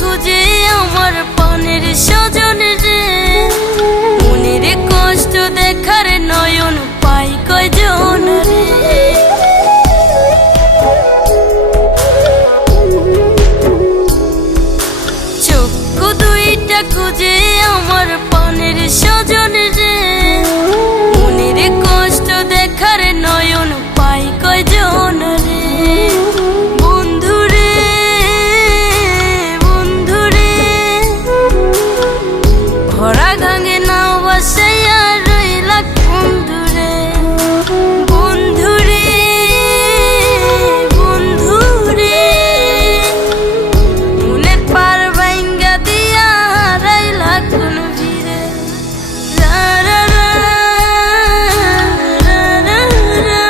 খুঁজে আমার পানের স্বজন রে, মনের কষ্ট দেখার নয়ন পাই কয়জন রে। চক্ষু দুইটা খুঁজে আমার পানের স্বজন রে, মনের কষ্ট দেখার নয়ন পাই কয়জন রে। ভরা গাঙে নাও বাসাইয়া রইলা বন্ধুরে, বন্ধুরে, বন্ধুরে, মনের পার ভাঙ্গা দিয়া হারাইলা কোন ভিড়ে। রা রা রা রা রা রা রা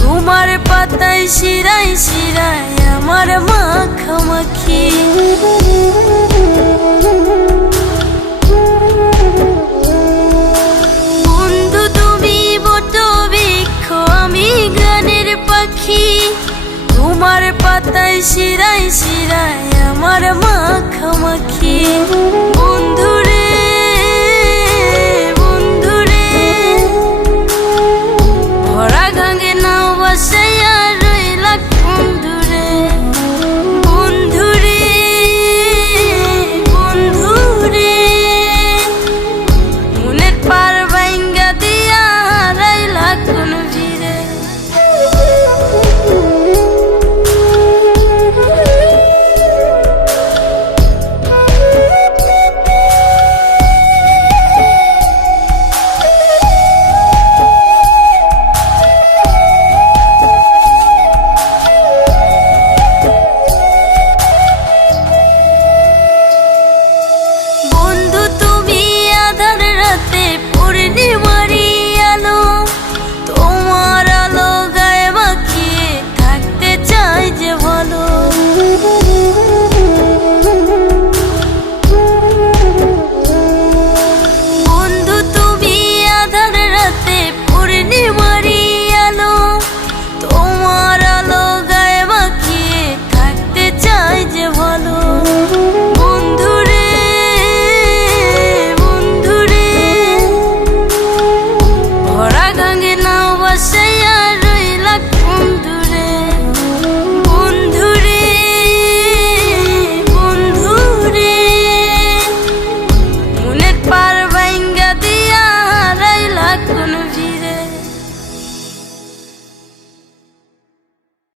তোমার পাতায় শিরায় শিরায় আমার মাখামাখি। বন্ধু তুমি বটবৃক্ষ আমি গানের পাখি, তোমার পাতায় শিরায় শিরায় আমার মাখামাখি। বন্ধু